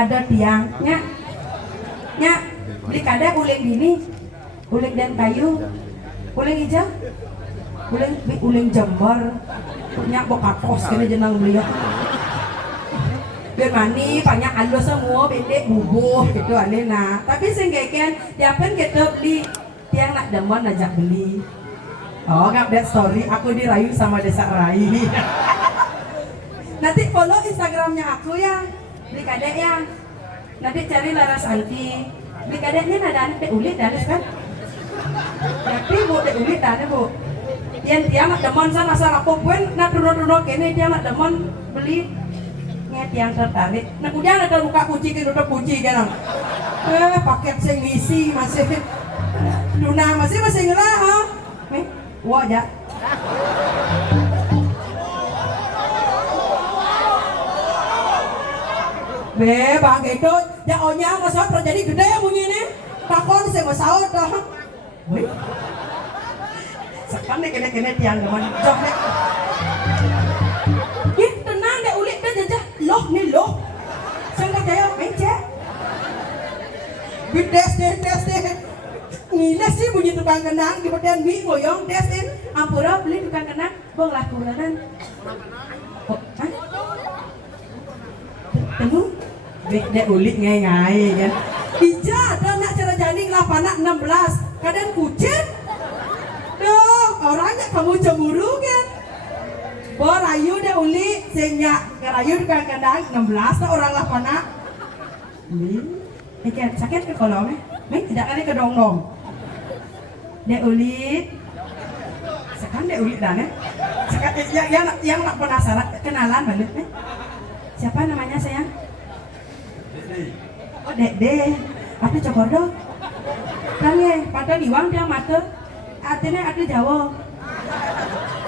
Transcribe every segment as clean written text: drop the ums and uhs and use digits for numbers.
ada tiangnya beli kada uling gini, uling dan kayu, uling hijau, uling jember, punya bokat kos kena jenang beliau. Biar mani banyak halus semua bedek bubuh gitu aneh nah. Tapi senggeken tiapkan kita beli tiang nak demon ajak beli. Oh nggak update story aku dirayu sama Desa Rai. Nanti follow Instagramnya aku ya, beli kadek ya. Nanti cari Laras Anti. Beli kadeknya ada teh ulit danes kan? Tapi bu teh ulit danes bu. Yang tiang nak demon sana sana pokoknya nak turun kene tiang nak demon beli. Nget yang tertarik. Nah kemudian ada buka kunci ke tutup kunci kan? Paket sing ngisi masih. Luna masih ngelah ha? Wah aja. Bang itu ya ohnya masalah terjadi gede bunyi nih takon saya masalah dah sekarang deh kena tiang teman jok nih ih tenang deh ulit deh jajah loh nih loh saya nggak kayak mencet bides deh ngiles sih bunyi tukang kenang di badan mi ngoyong desin ampura beli tukang kenang bong lah kuranan oh hah temu dek ulit ngai kan ija ada nak cara janing lah panak 16 kadang kucing dong orangnya kamu cemburu kan borayu dek ulit sehingga ngerayu tukang kendang 16 lah orang lah panak ini kan sakit ke kolong tidak kali ke dong dek ulit sekarang dek ulit dan yang nak penasaran kenalan balik siapa namanya sayang? Oh Dede, ada cokordo. Tanya, pada diwang dia mata, artinya ada Jawa,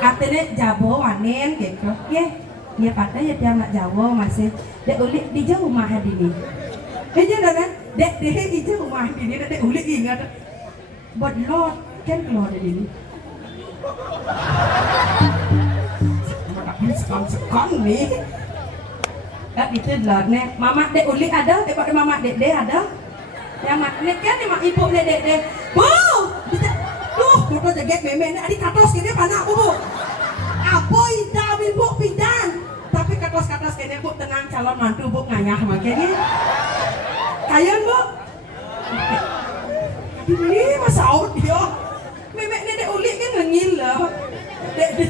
artinya Jabo wanen gitu. Ya pada ya dia nak Jawa masih. Dek ulik di jauh rumah hadini. Aja kan? Dek di jauh rumah hadini. Dek ulik ingat. Buat lot kan keluar dari ini. Sekon nih. Kan itu lah nek mama dek ulik ada daripada mama dede ada yang magnet kan mak ibu dede bu duh foto jaget meme adik katos kene pana aku bu apoy damin bu pidan tapi katos kene bu tenang calon mantu bu nganyah makanya kayon bu ini masa out dia meme dede ulik kan ngil lah dede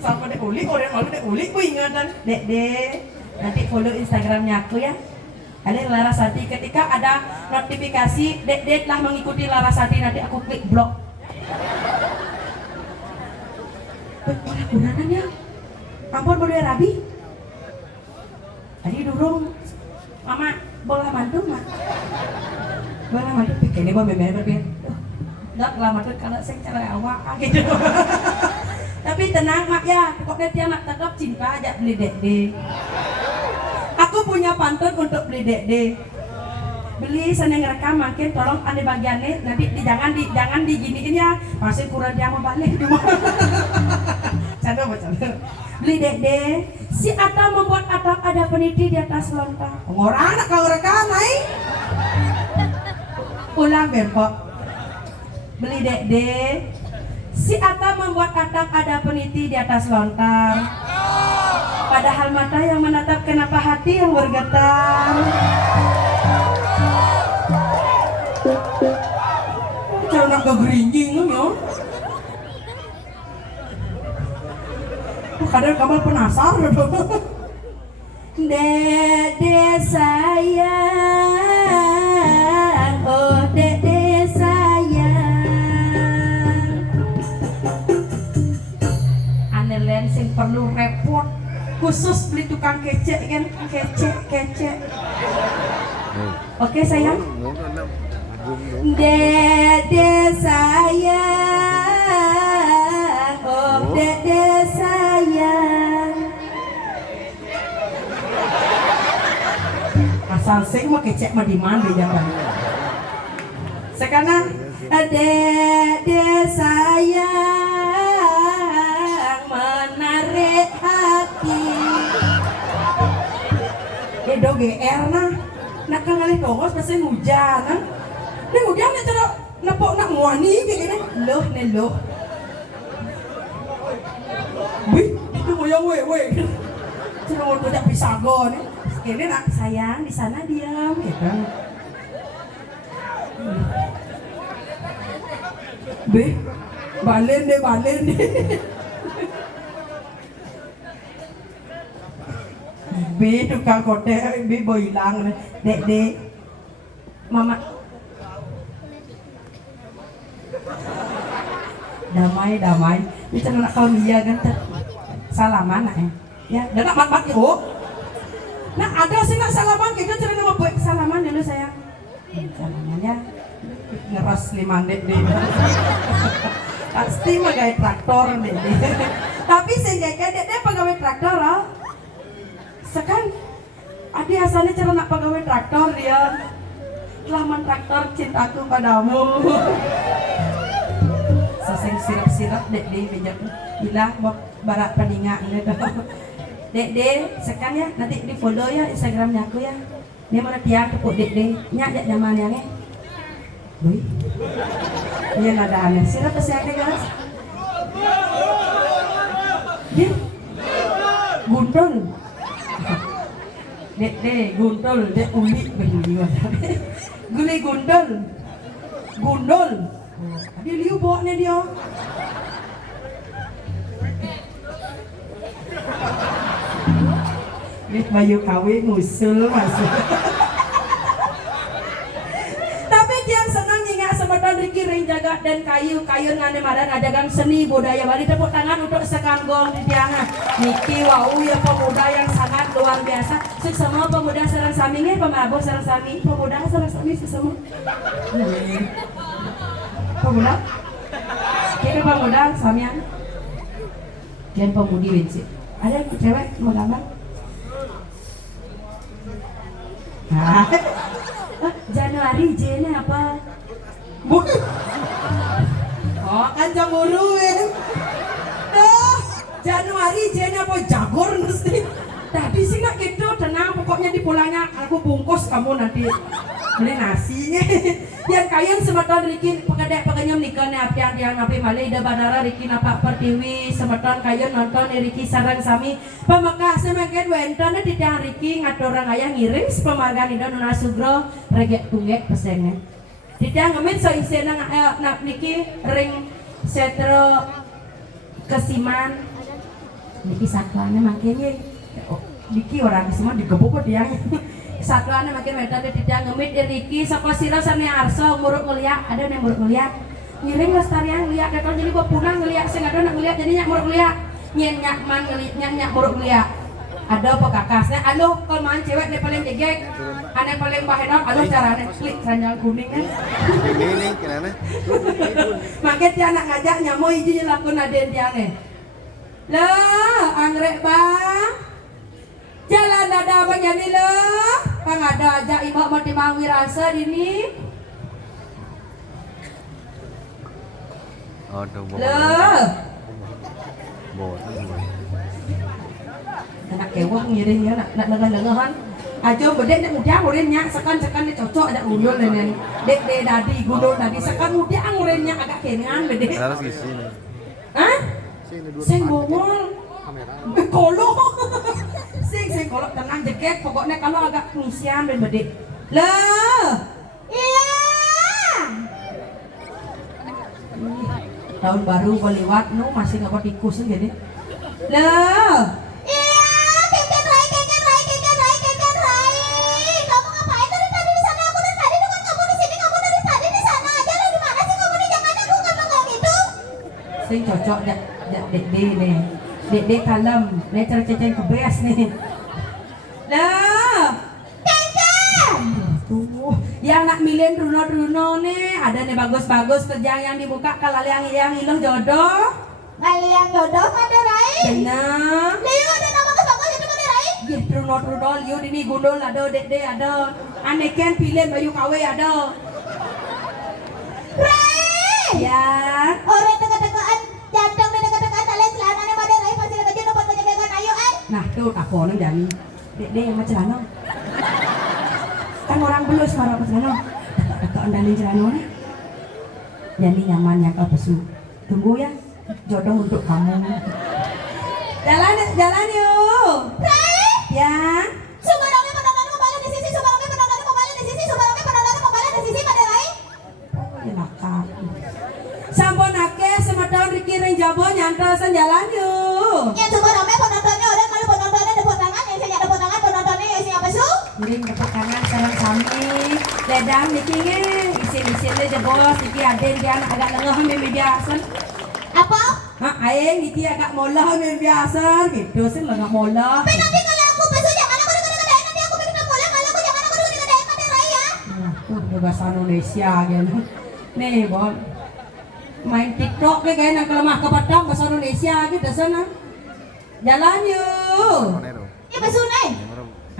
sama dek ulik, orang malu dek ulik, ku ingatan dek nanti follow Instagramnya aku ya ada Larasati, ketika ada notifikasi dek telah mengikuti Larasati nanti aku klik blok boleh gunakan ya ampun boleh rabi tadi durung mama bola mantu mak bola mantu pikir ini boleh memang dak lama tuh kalau saya cara awak gitu tapi tenang mak ya, pokoknya dia nak tetap cinta aja beli dede. Aku punya pantun untuk beli dede. Beli seneng rekam makin tolong ada bagiannya nanti jangan diginiin ya, pasti kurang dia mau balik cuma. Canda. Beli dede, si Atta membuat atap ada peniti di atas lontang. Orang anak kau rekam naik. Ulang berkok. Beli dede. Si Atta membuat atap ada peniti di atas lontang. Padahal mata yang menatap kenapa hati yang bergetar. Jangan nak kegerinjing ya. Kadang kamu penasaran. Dede sayang, oh dede. Sing perlu repot khusus beli tukang kecek kan kecek oke sayang dede sayang oh dede sayang asal sing mah kecek mah di mana jangan sekarang dede sayang do GR nah. Nak ngalih tongos pasti hujan nah. Nih hujan nih cara nepok nak muani kayak gini. Loh nih loh. Wih, itu goyang weh. Cuma mau tujak pisago nih. Sekali nak sayang di sana diam gitu. Balen deh. Tukang kote, boy hilang, dek, mama, damai, itu anak kaum dia kan, salaman ya, dan nak mat yuk, nah ada sih nak salaman, kita cerita nama buat salaman dulu sayang, salaman ya, ngeras 5 dek, pasti pakai traktor dek, tapi sehingga dek pegawai traktor loh. Sekarang adi asalnya cara nak pegawai traktor dia Selamat traktor cintaku padamu seseng sirap dek bijak hilang barat peninga gitu dek sekarang ya nanti di follow ya Instagramnya aku ya dia mana tiang tepuk dek nyak zaman yang wih dia nada aneh sirap kesehatan guys dia gundul dek gundul dek uli begini guli gundul dia liu bawanya dia lihat bayu kawin ngusul masuk tapi dia senang ingat semeton Riki ring jaga dan kayu ngane madan ajagang seni budaya Bali tepuk tangan untuk sekanggong di tiangan Niki wau ya pemuda yang sangat luar biasa semua pemuda sareng sami pemabuk sareng sami pemuda sareng sami semua pemuda kita pemuda samian dan pemudi bensin ada cewek mau gambar Januari J-nya apa? Oh kan cemburuin Januari J-nya apa? Jagor mesti tadi sih gak gitu, tenang pokoknya di pulangnya aku bungkus kamu nanti beli nasinya yang kalian semeton Riki peganyam nikah nih apian api malih ida bandara Riki napak pertiwi semeton kalian nonton Riki sarang sami pemekah semangkin wenten di tiang Riki ngatur orang ayah ngirim pemargaan ida nuna sugro regek tunggek pesennya di tiang ngemit so isena nak Niki ring setro kesiman Niki saklannya makanya Niki orang semua digebuk dia saklannya makin wetan di tiang ngemit Riki saka sira sami arso muruk ngeliat ada yang muruk ngeliat ngiring lestarian ngeliat datang jadi gua pulang ngeliat sing ada nak ngeliat jadi nyak muruk ngeliat nyen nyak man ngeliat nyak muruk ngeliat ada apa kakasnya aduh kelemahan cewek nih paling jegek aneh paling bahenok aduh caranya klik ranjang kuning kan ini kenapa makin dia anak ngajak nyamo hiji lakun aden tiangnya lah anggrek bang jalan ada apa jadi loh kang ada aja ibu mau timang wirasa ini loh anak kewah ngiring ya nak lengan-lengan aja bedek nak muda muridnya sekan cocok ada undul nenek dek dadi gundul dadi sekan muda muridnya agak kenyan bedek hah sing bongol kolok sing kolok tenang jeket pokoknya kalau agak ngisian dan bedek lah iya tahun baru lewat nu masih nggak tikus gini lah iya keken rai kamu ngapain dari tadi di sana aku dari tadi dengan kamu di sini kamu dari tadi di sana aja lo di mana sih kamu di jangan aku ngomong gitu sing cocok dek nih dek kalem nih ceceng kebes nih lah ceceng tuh yang nak milih runo nih ada nih bagus kerjaan yang dibuka kalau yang hilang jodoh kalian jodoh ada Rai benar liu ada nama bagus itu ada Rai gitu runo liu ini gundul ada dek ada aneh kan pilih bayu kawe ada Rai ya orang tengah-tengahan jantong dan tengah-tengahan kalian celananya pada Rai pasti lagi nomor penjagaan ayo nah tuh aku orang jami dek yang macam mana kan orang belus marah ke sana. Dekat andalin celana nih. Jadi nyamannya kau pesu. Tunggu ya, jodoh untuk kamu. Jalan yuk. Ya. Sumarame penonton kembali di sisi, Sumarame penonton kembali di sisi, Sumarame penonton kembali di sisi pada Rai. Enakan. Sampun akeh semedon Riki ring jabo nyantosan jalan yuk. Ya Sumarame penontonnya udah kalau penontonnya tepuk tangan ya saya tepuk tangan penontonnya ya siapa su? Ring tepuk tangan sareng sami. Dedang Niki nge isin-isinnya jebos Niki aden dia agak lengah memang biasa. Apa? Aing Niki agak molah memang biasa gitu sih lengah molah. Tapi nanti kalau aku pesu jangan aku dekat-dekat nanti aku bikin bola kalau aku jangan aku dekat-dekat pada Rai ya. Tuh bahasa Indonesia gitu. Nih bon. Main TikTok kayak kalau mah kepadang bahasa Indonesia gitu sana. Jalan yuk. Ya pesu nih.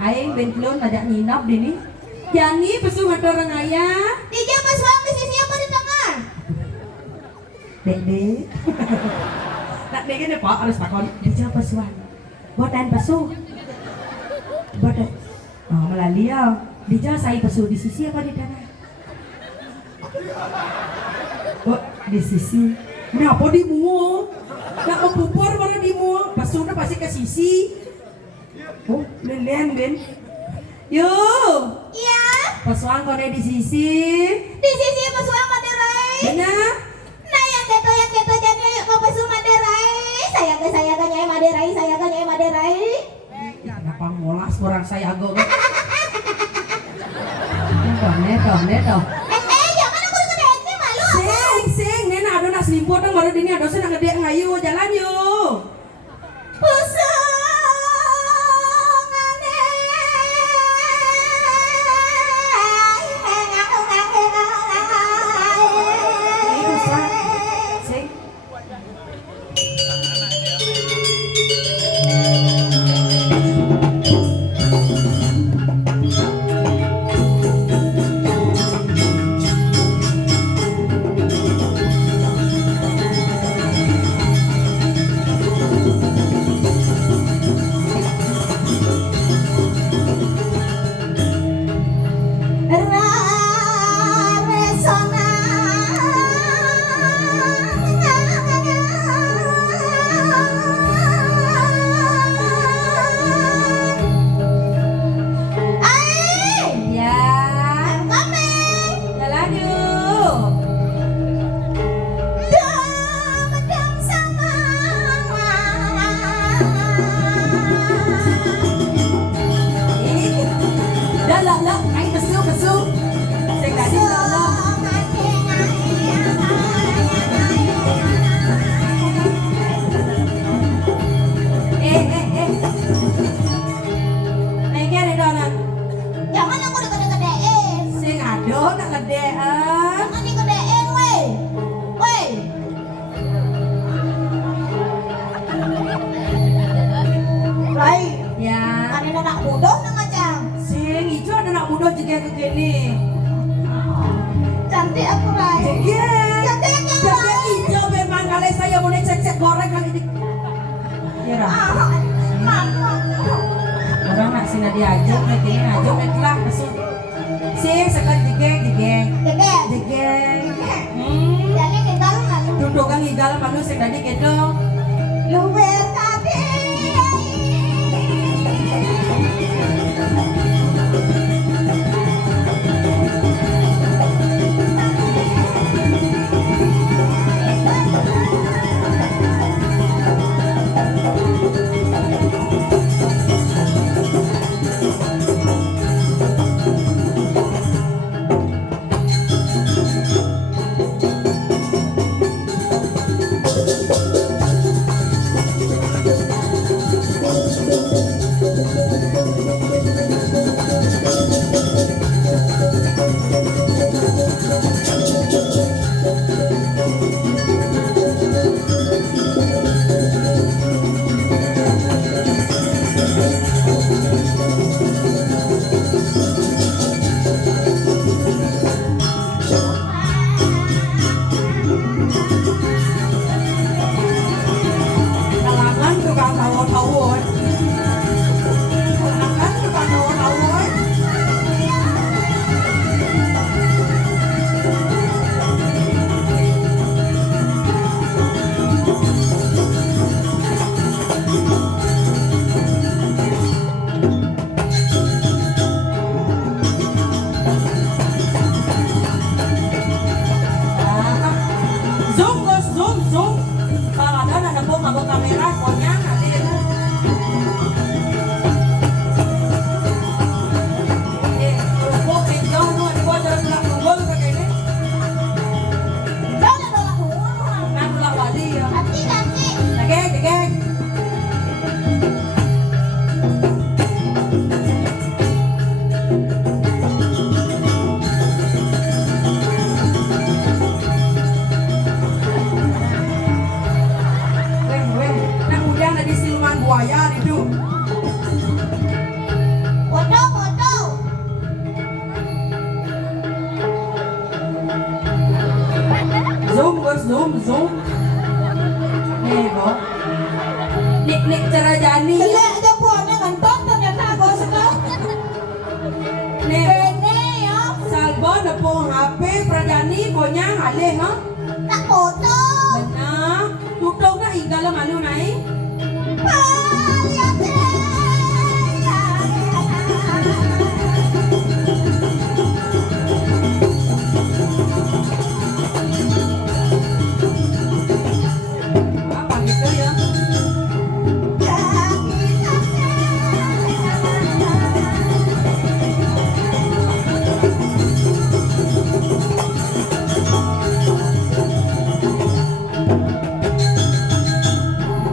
Aing bentlon ada nginap di nih. Jani pesu orang ayah. Dia pesuang di sisi apa di tengah? Dede. Nak dede nih Pak harus takon. Dia pesuan. Botan pesu. Botan. Oh melalui ya. Dia saya pesu di sisi apa di tanah? Oh di sisi. Kenapa di muo? Nak kepupur mana di muo? Pesunya pasti ke sisi. Oh lilian Ben. Yuk. Iya. Pesuan kau di sisi. Di sisi pesuang pada Rai. Benar. Nah yang gitu jadi ayo ke pesu pada Rai. Saya ke Nyai Maderai, saya ke Nyai Maderai. Kenapa molas orang saya agak. Neto. Jangan aku dekat ini malu. Sing, nena ada nak selimput dong baru dini ada senang gede ngayu jalan yuk. Cantik aku Rai. Cantik hijau memang kali saya mau cek goreng kali ini. Kira. Orang nak sini diajak, nanti ngajak lah pesut. Sekali jegeng. Jadi kita Duduk kan higal manusia tadi gitu. luwer tadi. buaya itu. Foto. Zoom bos, zoom. Nih kok. Nik cara jani. Gila aja puannya ngentot ternyata gua sekal. Nih. Bene ya. Salbo nepung HP Prajani konyang alih ha. Tak foto. Benar. Tutup na hingga lang ano na eh. Apa gitu ya?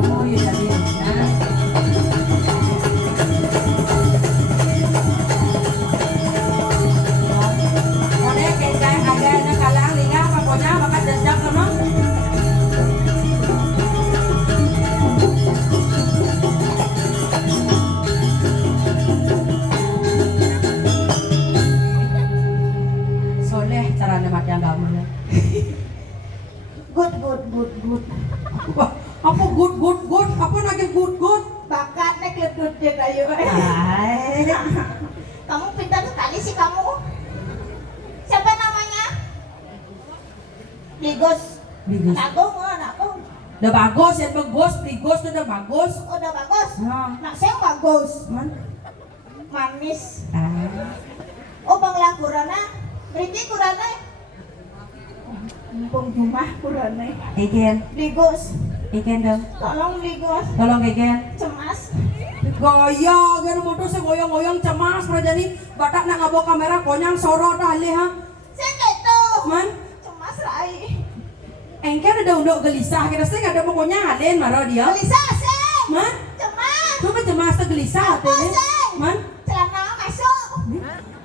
Oh iya tadi. Nah. Kode kengkang ada na kalang linga pokoknya bakal jejak sama. Soleh cara nemat yang agama. Good. Wah, apa good? Apa lagi good? Bakat nek ledut deh kayu. Ay. Kamu pintar sekali sih kamu. Siapa namanya? Ligos. Nagong. Udah bagus ya bagus, Prigos tuh udah bagus. Udah bagus. Nah, Nak saya bagus. man. Manis. Ah. Oh bangla kurana. Riti kurana. Mumpung rumah kurana. Iken dong. Tolong Ligos. Tolong Iken. Cemas. Goyang, kan motor saya goyang cemas Prajani. Batak nak ngabok kamera konyang sorot dah alih ha. Saya gitu. Man, Cemas rai. engker ada undok gelisah. Kira saya ada pokoknya alin marah dia. Bisa sih. Man, Cemas. coba cemas tuh gelisah hatinya. Man, Celana masuk.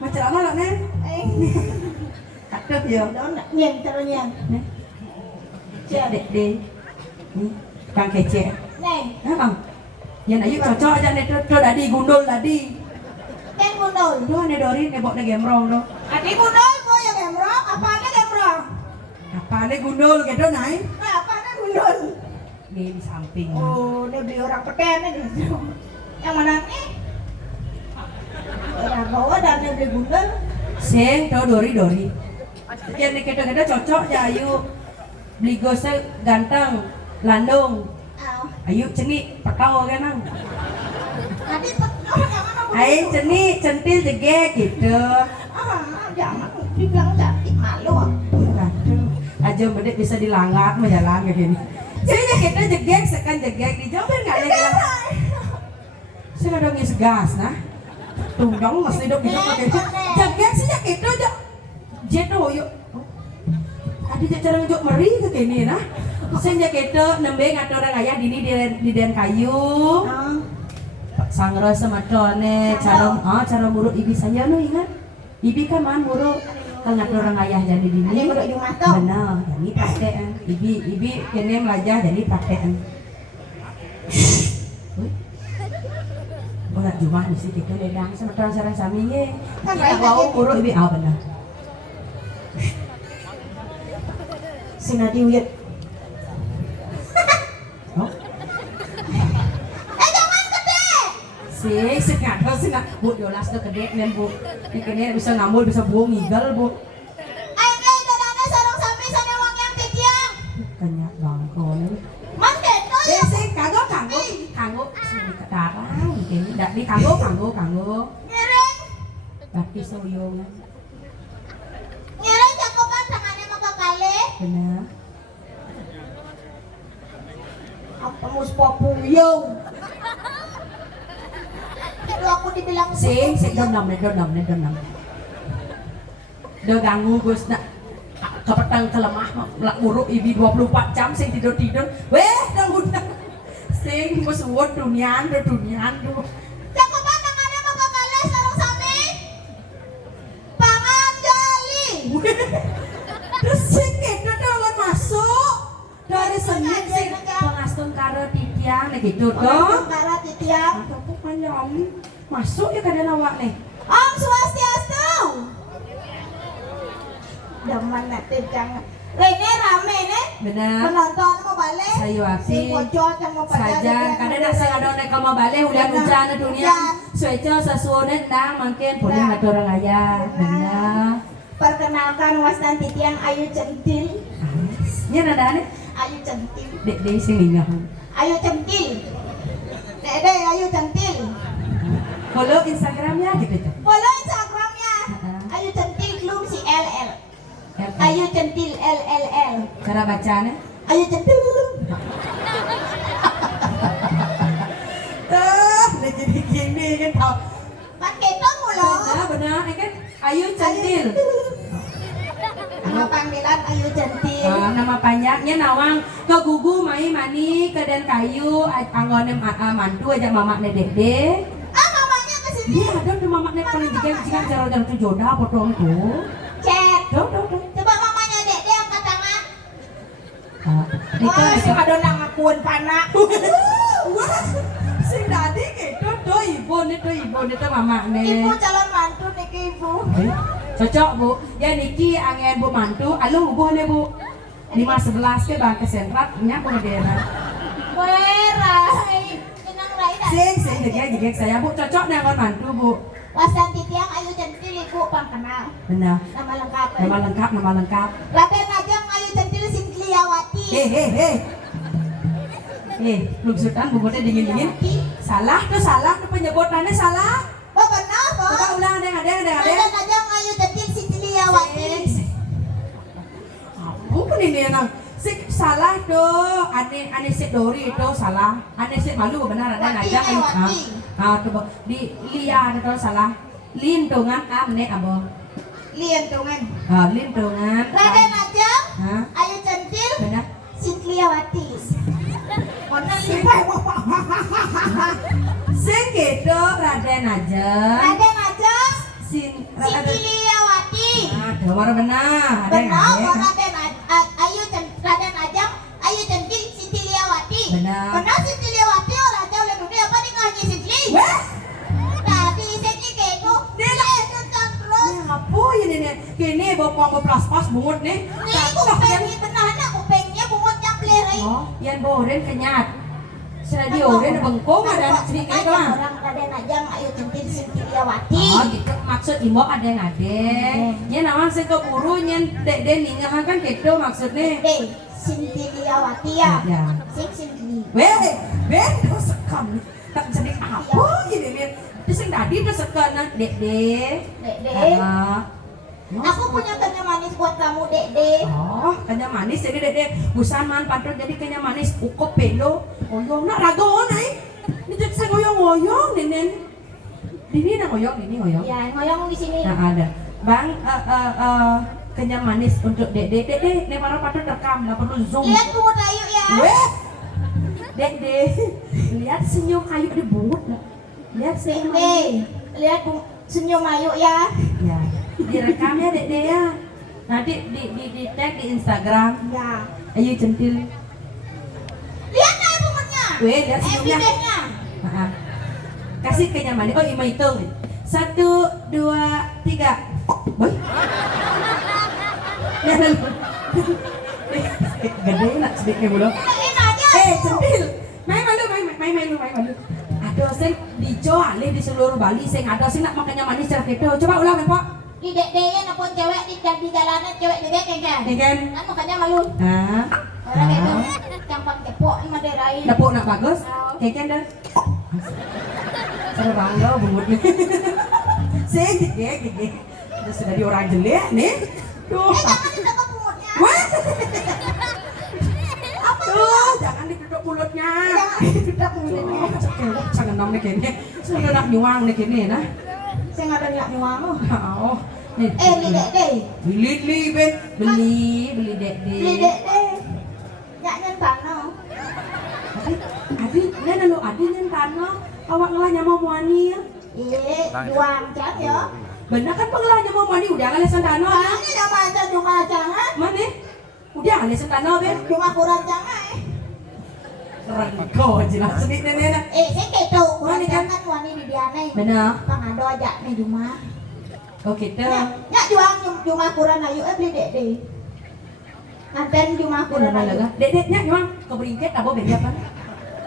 macam apa lah nen? Kacau ya. Đó nhìn cho nó nhìn. Dek. Kang kece. Này, Hah? Yan ayo cocok aja nih tuh tadi gundul tadi. kan gundul. Tuh nih Dorin nih bok nih gemrong tuh. Adik gundul mau yang gemrong, apanya gemrong? Apa nih gundul gitu naik? Nah, apanya gundul? Nih di samping. Oh, dia beli orang peken nih. Yang mana nih? Orang bawa dan dia beli gundul. Sing tuh Dori. Yan nih kita cocok ya ayo. Beli gosnya ganteng, landung. Ayo ceni petau kan nang. Tadi penuh yang mana gundul? Ayo ceni centil jegek gitu. Jangan dibilang cantik malu. Aduh, aja bedek bisa dilanggar mah jalan kayak gini. Saya kita jegek sekan jegek dijawabin nggak ada. Saya nggak dong ngis gas nah. Tunggang masih hidup pakai jegek sih kita aja. Jeto yuk. Adi cara njuk meri ke kini nah. Saya kita nembe ngatur orang ayah dini di den kayu. Sangro sama tone cara murut ibi saya nu ingat. Ibi kan man murut kan ngatur orang ayah jadi dini. Ada murut di mata. Benar, jadi praktekan. Ibi kene melajah jadi praktekan. Berat cuma di sini kita ledang sama sarang saminya. Kan Kita bawa murut ibi benar. Sina diwit. Oh. Jangan gede. Sengat bu jolas tuh gede men bu. Ini bisa ngambil bisa buang ngigal bu. Ayo dadane sarung sampai sana wong yang keciang. Kenyak bangko nih. Man gitu ya. Sing kanggo sing ketarang mungkin ndak di kanggo. Ngiring. Tapi soyong. Ngiring cakupan tangannya maka kali. Benar. Apa mus popuyung. Kalau aku dibilang Sing donam. Do ganggu Gus nak kepetang kelemah lak buruk ibi 24 jam sing tidur. Weh ganggu. Sing Gus wot dunian tuh. cakupan tangannya maka kali sarung sami. Pangan jali. Terus sing itu jangan masuk dari Senin sing pengastun karo titiang gitu dong. Karat kali. Masuk ya kadang awak nih. Om Swastiastu. Demen nanti jangan. Rene rame nih. Benar. Penonton mau balik. Saya waktu. Si pojok yang mau pada. Saja kadang nak saya ada nak mau balik hujan di dunia. Sueco sesuatu nang makin boleh ada orang ayah. Benar. Perkenalkan Wastan Titian Ayu Centil. Ini ada nih. Ayu Centil. Dek sini nggak? Ayu Centil. Dede Ayu Centil. Follow Instagramnya gitu. Follow Instagramnya. Ayu Centil Klum si LL. Ayu Centil LLL. Cara bacanya? Ayu Centil. Jadi gini kan tau. Pakai kamu loh. Benar kan? Ayu Centil. Nama panggilan Ayu Centil. Nama panjangnya nawang ke gugu mai mani ke den kayu anggonem mantu aja mamaknya dede. Mamanya ke sini. Iya, ada mamaknya paling jika jaro-jaro tuh jodoh potong tuh. Cek. Tuh. Coba mamanya Dede angkat tangan. Itu Si adona ngakuan panak. wah, sing tadi gitu tuh ibu itu mamaknya. Ibu calon mantu nih ke ibu. Cocok bu, ya Niki angin bu mantu, alu bu nih bu 511 ke bangke sentrat, nya bu daerah. Werai, tenang rai dah. Sing jadi saya bu cocok nih angin mantu bu. Wastan Titian Ayu Centil ibu pangkenal. Benar. Nama lengkap. Nama lengkap. Raden Ajeng Ayu Centil Singliawati. Belum sultan bubutnya dingin. Salah tuh penyebutannya salah. Oh benar kok. Coba ulang ada. Raden Ajeng Ayu Centil Singliawati. Apa ini nang? Sik salah tuh, ane si Dori itu salah, ane si malu benar ada aja kan? Tuh di liar itu salah, lintungan amne abo. Lientungan. Lintungan. Raden Ajeng Hah? Ayu Centil Benar? Singliawati. Mana sih? Sing gitu Raden aja. Raden Ajeng Singliawati. Singliawati. Baru benar. Benar kok Raden Ajeng Ayu Centil Singliawati. Benar. Benar Singliawati orang jauh lebih gede apa nih ngaji Sintli? Wah, Tadi Sintli keko. Dia tentang terus. apa ini nih? Kini bawa pas bungut nih. Ini kupeng ini benar nak kupengnya bungut yang pelerai. Oh, yang boren kenyat. Sudah dioren bengkong ada sedikit itu lah. Orang Raden Ajeng Ayu Centil Singliawati. Oh, gitu maksud imbok ada yang ada. Ya nama saya keburu nyen dek ningahan kan gitu maksudnya. Singliawati ya. Ya. Sintli. Weh, sekam. Tak jadi apa ini nih? Sing tadi sekan dek. Dek. Aku punya kenyam manis buat kamu, Dek. Oh, kenyam manis jadi dek. Busan pantun jadi kenyam manis. Ukop pelo. Oyong nak rago nai. Ini jadi saya ngoyong nenen. Ini nak ngoyong. Ya, ngoyong di sini. Nah ada. Bang, kenyam manis untuk dek. Ini para pantun rekam, nggak perlu zoom. Lihat bungut Ayu ya. Weh, dek. Lihat senyum Ayu di bungut. Lihat senyum. Dek. Lihat senyum Ayu ya. Ya, direkam ya dek ya. Nanti di tag di Instagram. Ya. Ayu Centil. Lihat nih bungutnya. Weh, lihat senyumnya. Bibirnya. Maaf. Kasih kenyamanan. Oh, Ima hitung. 1, 2, 3. Boy. Gede nak sedikit dulu. Lihat aja. Centil. Main malu. Ada sing dijual di seluruh Bali. Sing ada sing nak makannya manis cara gitu. Coba ulang Pak. Di dek-deknya napun cewek di jalanan cewek di dek kan. Kan? Kan makanya malu. Nah. Orang itu campang cepok ini maderai. Dapuk nak bagus. Keken dah. Saya bangga bungutnya. Saya gede. Sudah di orang jelek nih. Tuh. Jangan ditutup bungutnya. Wah. Apa Tuh, jangan ditutup mulutnya. Jangan ditutup mulutnya. Jangan dong nih kene. Sudah nak nyuang nih kene nah. Saya nggak ada niat nyuang. Oh. Nih. Li dek. Beli bet. Beli dek. Li dek. Nyak nyentan no. Adi, nena lu adi nyentan no. Awak ngelanya mau muani ya. Iya, juang cat ya. Bener kan pengelanya mau muani udah ngalih sentano ya. Ini nama aja junga jangan. Mana? Udah ngalih sentano ben. Junga kurang jangan. Rengko jelas sedikit nena. Saya keto kurang jangan wani di dia Benar. Pangado aja nih Juma. Oh gitu. Ya juang Juma kurang ayu beli dede. Nganten Juma kurang ayu. Dedeknya memang keberingket apa beda apa?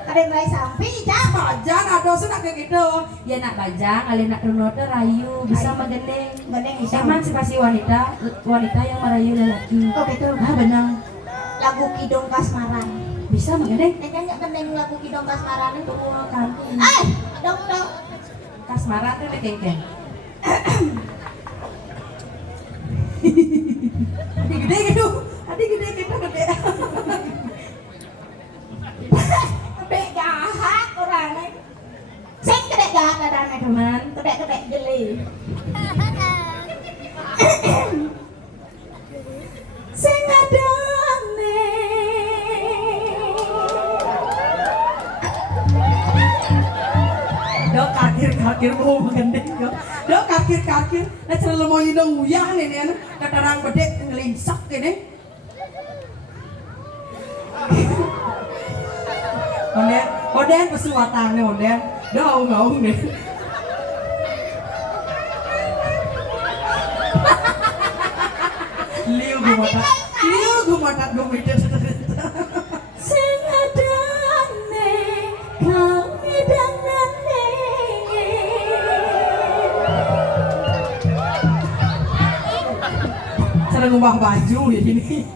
Ada yang lain sampai cak. Bajang ada sudah kayak gitu. Ya nak bajang, alih nak runota rayu bisa mageneng. Gendeng bisa. Emansipasi wanita yang merayu lelaki. Oh betul. Ah benar. Lagu Kidong Kasmaran. Bisa mageneng. Nggak gendeng lagu Kidong Kasmaran itu. Kan. Dong. Kasmaran tuh kengkeng. Adik gede gitu. Adik gede gitu gede. Gede jahat orangnya. Sing gede jahat adanya teman. Gede jeli. Sing adane. Dok kakir mau magendeng dok. Dok kakir. Nah selalu mau nyidong uyah nih nih. Katarang gede ngelinsak ini. Oden pesuatannya Oden. Gaung deh. Liu gue mata gue mikir. Sing adane kami dangane. Cara ngubah baju ya ini.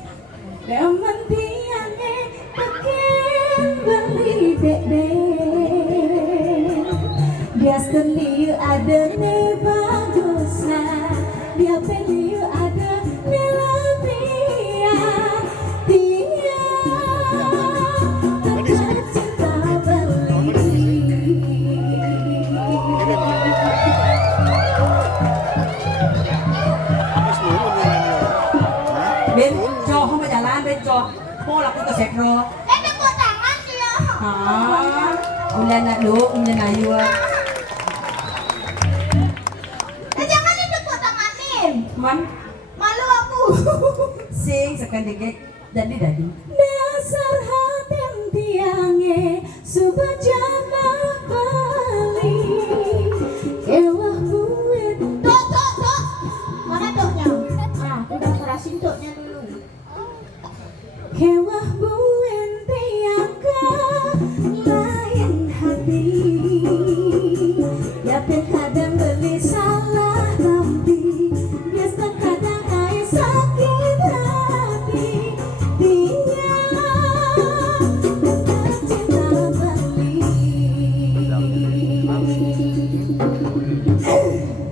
Demen tiange peken beli dede. Dia sendiri ada ne bagusnya. Dia beli ada melabia. Dia tetap cinta beli. Bên cho không phải Đà Lan bên cho cô là cô có sẹt rồi. Tepuk tangan dia. Ulan nak dulu, ulan ayu. Jangan ditepuk tanganin. Man, Malu aku. sing sekan dikit jadi dadi. Dasar hati tiange subajana bali. Ewah buet. Tok. Mana toknya? Udah kerasin toknya dulu. Kewah buen tiangka lain hati. Ya kadang beli salah tapi biasa kadang air sakit hati. Dia tetap cinta beli.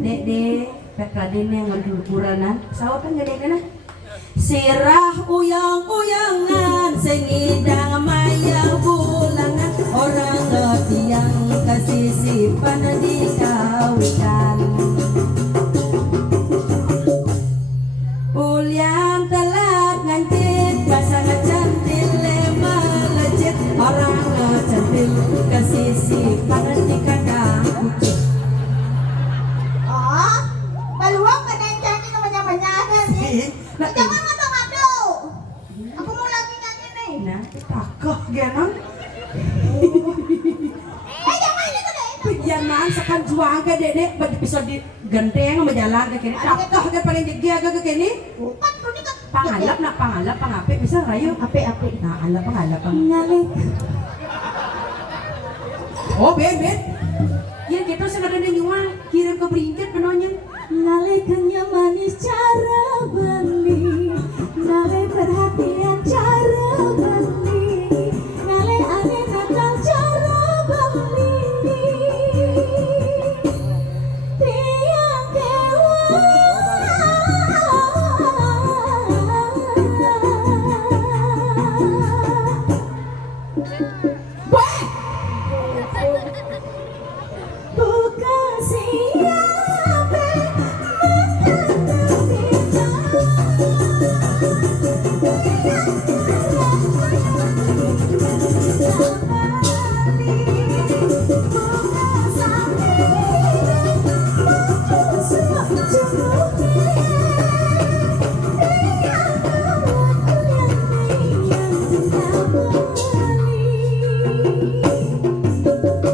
Dek, pek raden yang ngadu puranan. Sawa kan gede kana? Sirah uyang-uyangan sengidang mayang bulangan orang tiang kasisipan dikawinkan. Ulian telat ngantit pasangan cantik lemah lecet orang cantik kasisipan dikadang kucing. Oh, peluang menencangi namanya ada nih. Jangan ngado-ngado. Aku mau lagi nyanyi nih. Nah, takah genan. Jangan itu deh. Pijaman sekan juang ke dedek bisa digenteng sama jalan ke kini. Takah ke paling gigi agak ke kini. Bukan, ini kan Pangalap pangape bisa rayu. ape. Nah, pangalap. Ngalih. Oh, ben. Ya kita sengaja nyuang kirim ke beringket penonya. Ngalihkannya manis cara beli. Ngalih perhatian cara beli. Ngalih aneh nakal cara beli. Tiang bukan siapa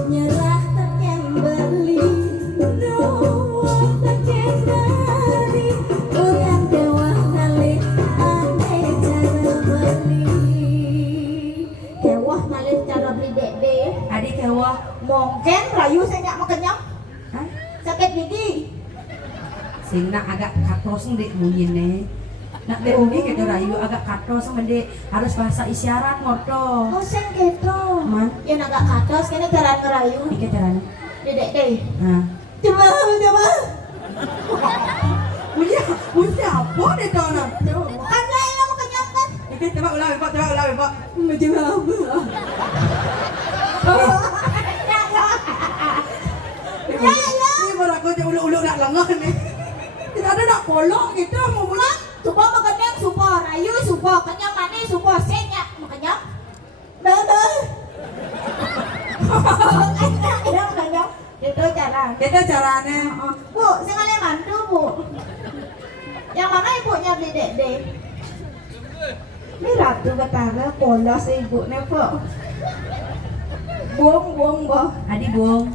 nyerah tak yang beli. saya nggak mau kenyang. Hah? Sakit gigi. Sing nak agak katos dek bunyi nih. Nak dek bunyi gitu rayu agak katos sama dek harus bahasa isyarat moto. Oh sen gitu. Man, Ya agak katos kene cara ngerayu. iki caranya. Dedek deh. Nah, Coba. bunyi apa deh tono? Kan saya nggak mau kenyang kan? Iki coba ulang, Pak. Coba apa? Ya, ya. Ini baru aku coba ulu-ulu nak lengah nih. Tidak ada nak polong gitu mau bunyi. Supo mau kenyang, supo rayu, supo kenyang manis, supo senyak mau kenyang. Bener. Kenyang, kenyang. Itu cara. Itu caranya. Bu, sekali mantu bu. Yang mana ibunya beli dede? Ini Ratu Betara polos ibunya bu. Buang bu. Adi buang,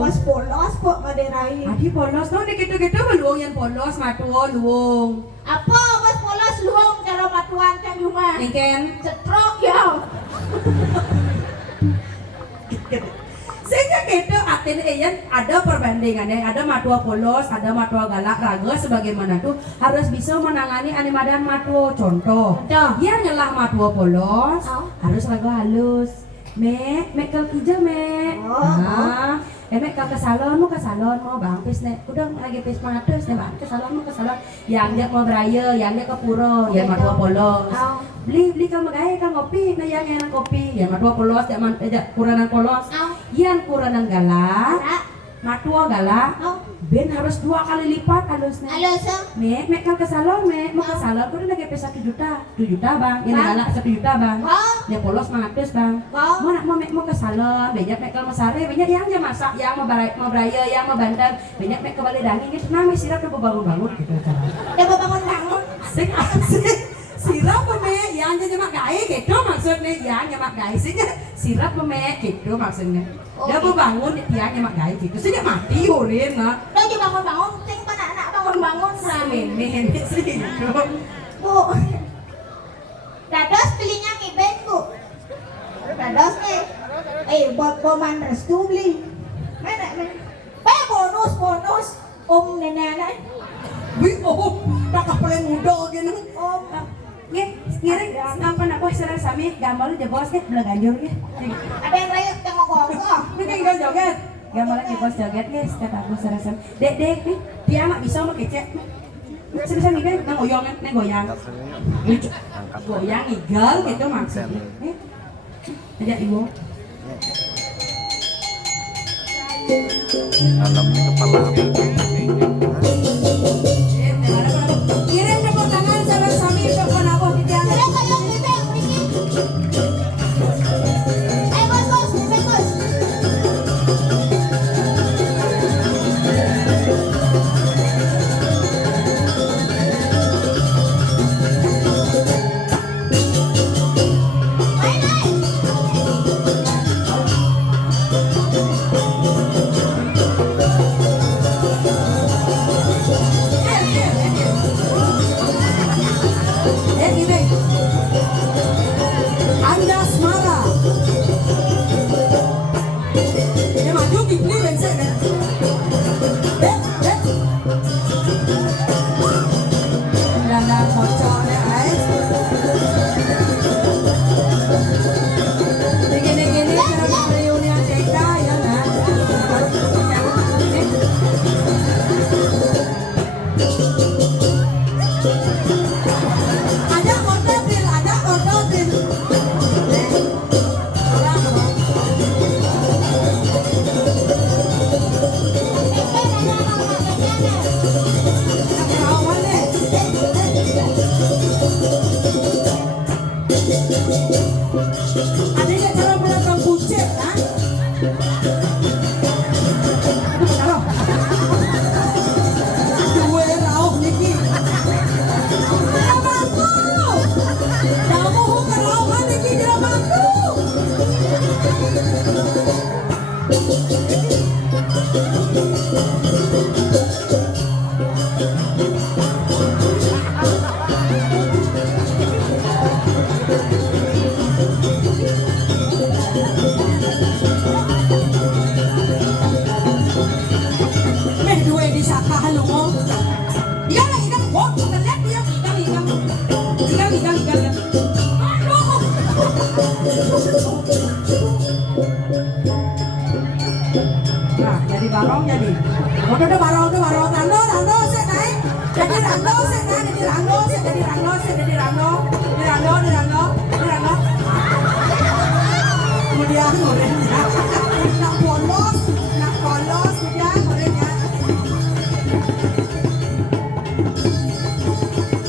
Pas polos bu ngaderai. Adi polos tuh nih gitu-gitu beluang yang polos matuo luang. Apa pas polos luang cara matuan kan cuma. Ikan. Setrok ya. Sehingga gitu artinya Ian ada perbandingannya, ada matua polos, ada matua galak raga sebagaimana tuh harus bisa menangani animadan matua contoh. Dia nyelah matua polos, harus raga halus. Mek kalau hijau mek. Nah, mek kalau ke salon mau bang pis nek. Udah lagi pis pangatus nek bang ke salon. Yang dia mau beraya, yang dia ke pura, yang matua polos. Beli kamu gaya kamu kopi, nah yang enak kopi, yang matua polos, yang kuranan polos. Yang kuranan galak, matua galak. Ben harus 2 kali lipat halusnya. Halus. Mek kalau ke salon, mau ke salon, udah lagi pis 1 juta bang, yang galak 1 juta bang. Ya polos mangatus bang. Mau ke salon, banyak mek kalau masare, banyak yang aja masak, yang mau beraya, yang mau banten, banyak mek kembali daging gitu. Nah, sirap udah bangun gitu cara. Ya bangun. Asik. Sirap mek, yang aja mak gaya gitu maksudnya, yang mak gaya sih sirap mek gitu maksudnya. Dia mau bangun, yang mak gaya gitu, sih dia mati urin nak. Lo juga bangun, sing anak bangun. Semen sih gitu. Bu, dados belinya ngiben bu. Dados nih. Boman restu beli. Mana? Bonus. Nenek. Wih, tak paling muda gini. Ngiring apa nak bos sami gambar aja bos belah ganjur Ada yang rayuk tengok gua. Ini kan joget. Gambar aja bos joget guys kata aku sami. Dek nih, dia mak bisa mau kecek. Bisa nih kan goyang. Lucu. Goyang igal gitu maksudnya. Aja ibu. Dalamnya kepala Kirim tepuk tangan sama Sami untuk menabo di tiang. Bos. Nah, jadi barong jadi. Udah barong rando sih naik. Jadi rando sih naik, jadi rando sih, jadi rando sih, jadi rando. Di rando. Kemudian orangnya nak polos, kemudian orangnya.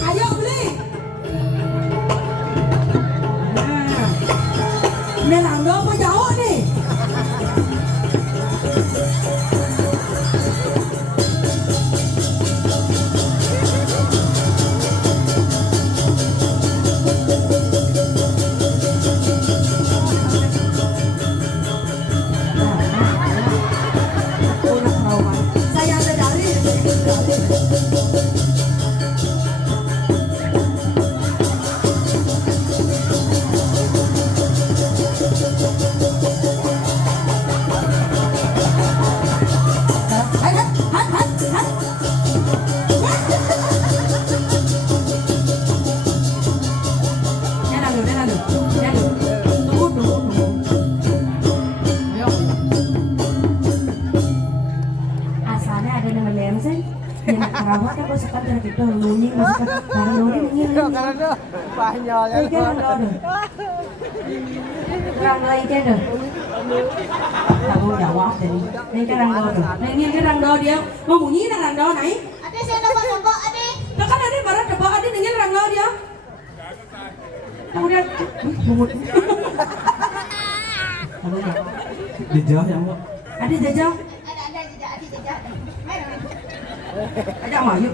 Ayo beli. Nah, ini rando apa jauh nih? Saya ada dari asalnya ada nama lensen yang kerawat apa sekarang dari itu lunying masuk karena lunying ini rang lagi ada kamu jawab ini cái rang đo ini cái rang đo dia mau bunyi là rang đo này Ade saya dapat toko ade. đó kan ada barat dapat ada ini rang đo dia kemudian bungut Dijauh ya Bu. ada jajah Ada jejak. ajak mayu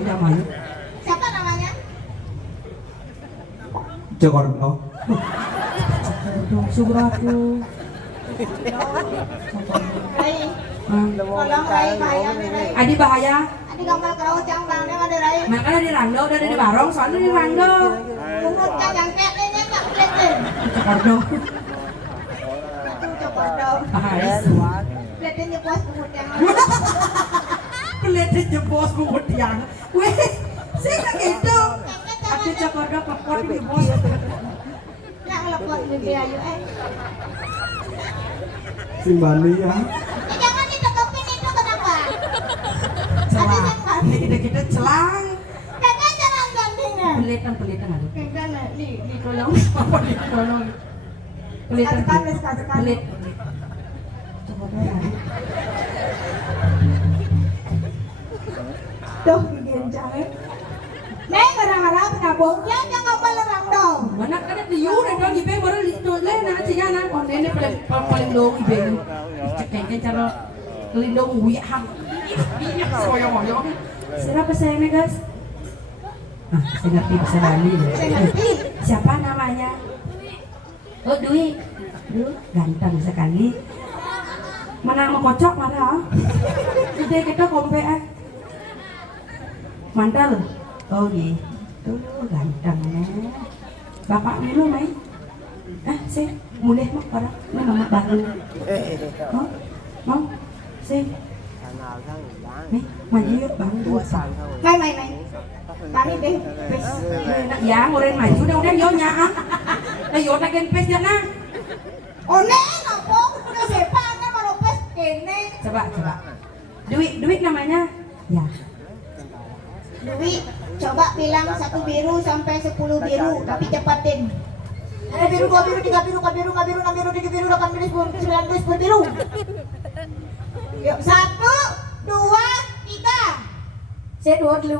Siapa namanya? Jokorno. Subratu Rai. Tolong Rai bahaya nih Rai. Adi bahaya Adi gambar kerau cang bang dia ada Rai. makanya di rangdo dan di barong soalnya di rangdo Pungut cang yang kek nya tak pletin. Cokordo Coba dong. Pletin nya puas pungut yang. Pelit jebos bungut yang weh sih begitu aku cokordo kepot di bos Yang lepot di ayo Simbani ya. Jangan ditekepin itu kenapa? celah kita celang Kakak jangan gantinya. pelitan aduh Kakak di tolong. apa di tolong pelitan Sekali. pelit cokordo ya Tuh gigin jangan. Neng ngarang-ngarang nabongnya jangan malerang dong. mana kan di yu dan dong ibe baru itu le na cinya na on ini paling dong ibe cekengnya cara lindung wiham iya soyo-soyo siapa sayangnya guys saya ngerti bisa Bali Saya ngerti. siapa namanya oh Dwi ganteng sekali mana mau kocok mana ide kita kompe mantel oh gitu ganteng bapak dulu main sih mulai mak orang ini mama baru mau sih nih maju yuk bang Main. Kami deh. Pes. ya ngurin maju udah yo nyaa yo takin pes dia nah One ngapong udah sepa kan mau pes kene. coba duit namanya ya Dwi, coba bilang 1 biru sampai 10 biru, tapi cepatin. Ada biru, 2 biru, 3 biru, 4 biru, 5 biru, 6 biru, 7 biru, 8 biru, 9 biru, 10 biru. Yuk, 1, 2, 3. Saya dua dulu.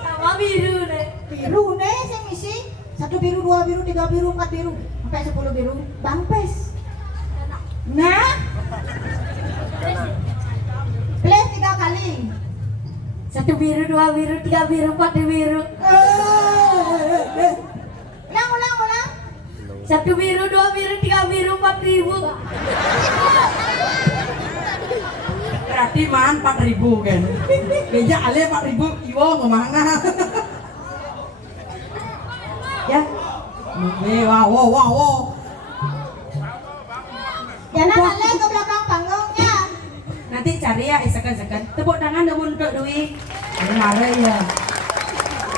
Sama biru nih. Biru nih, saya ngisi. 1 biru, 2 biru, 3 biru, 4 biru, sampai 10 biru. Bang Pes. Nah. Please 3 kali. 1 biru 2 biru 3 biru 4 biru Ulang. 1 biru 2 biru 3 biru 4 ribu berarti man 4 ribu kan beja ale 4 ribu iwo ngomongna ya wow Jangan ale ke belakang panggungnya. nanti cari ya sekan tepuk tangan dong untuk Dwi marah ya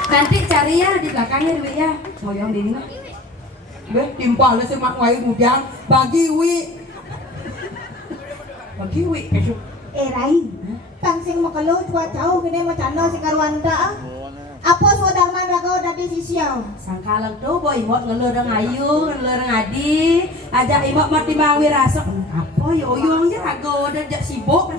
nanti cari ya di belakangnya Dwi ya mau yang di mana timpal si mak wai mujang bagi Wi Pagiwi kesuk. Lain. Tang sing makalo tua jauh gini macano si karwanta. Apa saudarman raga dadi sisiau. Sangkalang tuh boy imot ngelurang ayu, ngelurang adi, ajak imot mati mawi rasok. Apa yo oyong dia rago udah jak sibuk.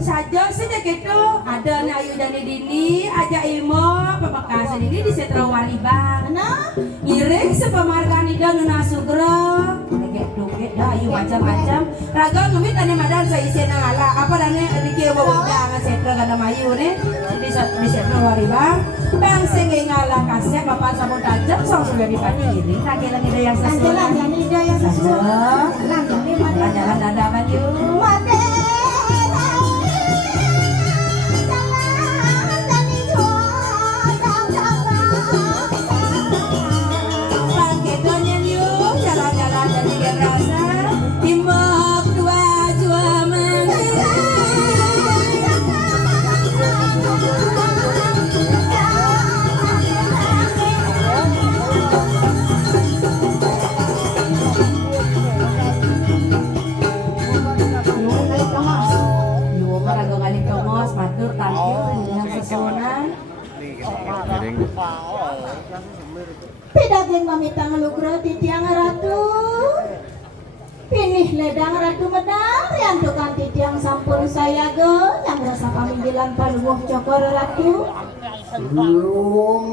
Saja saja gitu. Ada nih ayu dan dini, ajak imot pemekasan ini di setra waribang. Mana? Ngiring sepemarkan ida nuna sugro. Deket dah ayu macam-macam. Raga ngemit ane madan saya isi nangala. Apa dane dikira bawa jangan setra kana mayu nih di setra waribang. Bang sing ngalah kasih bapak sabun tajam sang sudah dipanggilin lagi ada yang sesuai Anjalan yang ida yang sesuai. jalan dadakan yuk Mate. pakai donyan yuk jalan-jalan dari gerasa timbok dua jua matur tampil yang sesunan Pidagin mamitang lugra di tiang ratu. Pinih ledang ratu medang yang tukang di tiang sampur saya go yang rasa paminggilan paluh cokor ratu. Belum